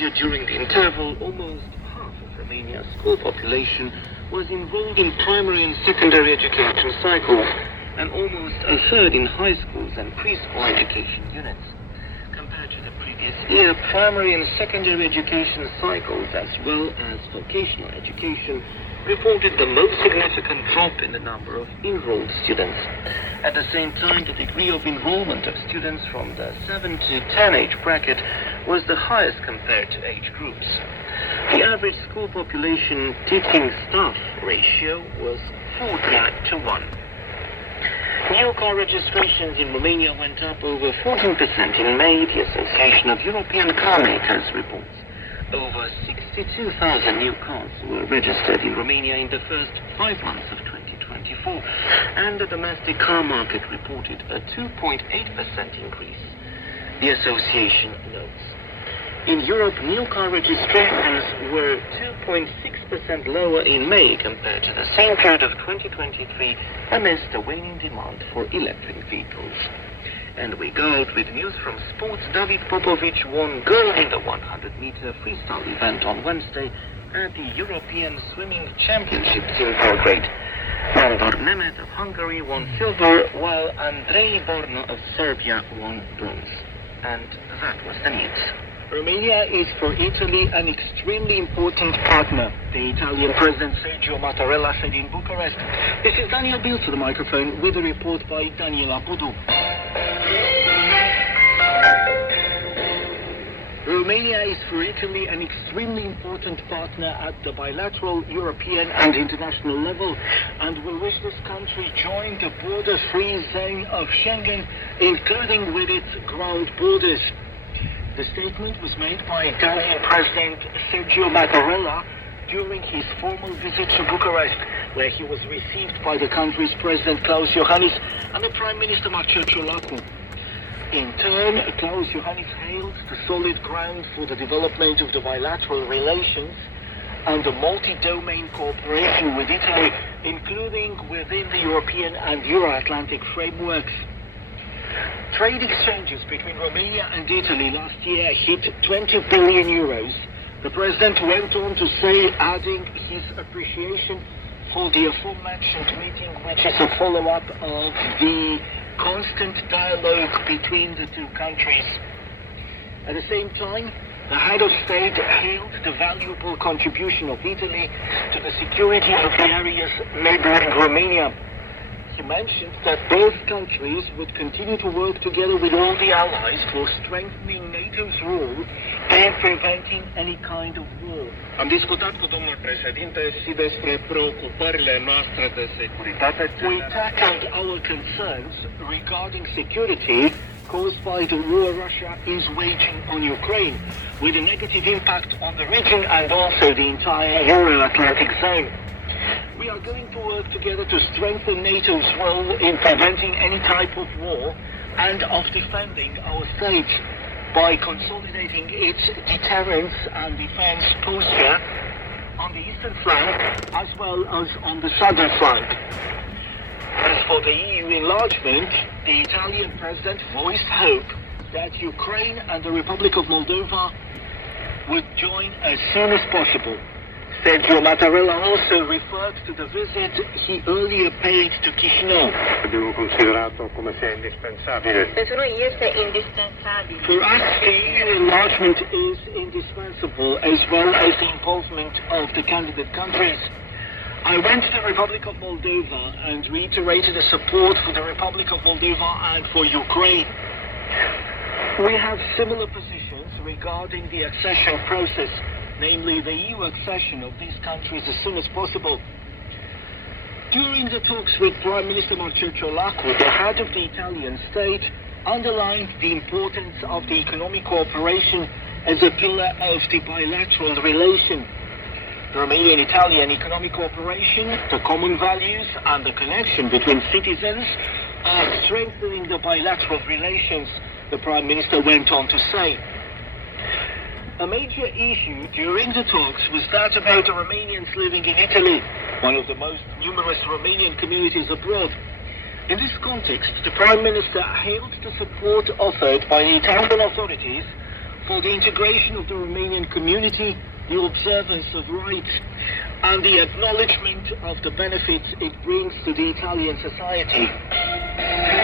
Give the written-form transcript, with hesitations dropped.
During the interval, almost half of Romania's school population was enrolled in primary and secondary education cycles, and almost a third in high schools and preschool education units. Compared to the previous year, primary and secondary education cycles, as well as vocational education, reported the most significant drop in the number of enrolled students. At the same time, the degree of enrollment of students from the 7 to 10 age bracket was the highest compared to age groups. The average school population teaching staff ratio was 40:1. New car registrations in Romania went up over 14% in May, the Association of European Car Makers reports. Over 62,000 new cars were registered in Romania in the first 5 months of 2024, and the domestic car market reported a 2.8% increase. The association notes. In Europe, new car registrations were 2.6% lower in May compared to the same period of 2023, amidst a waning demand for electric vehicles. And we go out with news from sports. David Popovic won gold in the 100-meter freestyle event on Wednesday at the European Swimming Championships in Belgrade. Nandor Nemet of Hungary won silver, while Andrei Borno of Serbia won bronze. And that was the news. Romania is for Italy an extremely important partner, the Italian President Sergio Mattarella said in Bucharest. This is Daniel Bill to the microphone with a report by Daniela Budu. Romania is for Italy an extremely important partner at the bilateral, European and international level, and we wish this country join the border-free zone of Schengen, including with its ground borders. The statement was made by Italian President Sergio Mattarella during his formal visit to Bucharest, where he was received by the country's President Klaus Iohannis and the Prime Minister Marcel Ciolacu. In turn, Klaus Iohannis hailed the solid ground for the development of the bilateral relations and the multi-domain cooperation with Italy, including within the European and Euro-Atlantic frameworks. Trade exchanges between Romania and Italy last year hit 20 billion euros. The President went on to say, adding his appreciation for the aforementioned meeting, which is a follow-up of the constant dialogue between the two countries. At the same time, the head of state hailed the valuable contribution of Italy to the security of the areas neighboring Romania. He mentioned that both countries would continue to work together with all the allies for strengthening NATO's role and preventing any kind of war. Am discutat cu domnul președinte și despre preocupările noastre de securitate. We tackled our concerns regarding security caused by the war Russia is waging on Ukraine, with a negative impact on the region and also the entire Euro-Atlantic zone. We are going to work together to strengthen NATO's role in preventing any type of war and of defending our states by consolidating its deterrence and defense posture on the eastern flank as well as on the southern flank. As for the EU enlargement, the Italian president voiced hope that Ukraine and the Republic of Moldova would join as soon as possible. Sergio Mattarella also referred to the visit he earlier paid to Chișinău. Abbiamo considerato come sia indispensabile. Pentru noi este indispensabil. For us, the EU enlargement is indispensable, as well as the involvement of the candidate countries. I went to the Republic of Moldova and reiterated the support for the Republic of Moldova and for Ukraine. We have similar positions regarding the accession process, namely the EU accession of these countries as soon as possible. During the talks with Prime Minister Marcel Ciolacu, the head of the Italian state underlined the importance of the economic cooperation as a pillar of the bilateral relation. The Romanian-Italian economic cooperation, the common values and the connection between citizens are strengthening the bilateral relations, the Prime Minister went on to say. A major issue during the talks was that about the Romanians living in Italy, one of the most numerous Romanian communities abroad. In this context, the Prime Minister hailed the support offered by the Italian authorities for the integration of the Romanian community, the observance of rights, and the acknowledgement of the benefits it brings to the Italian society.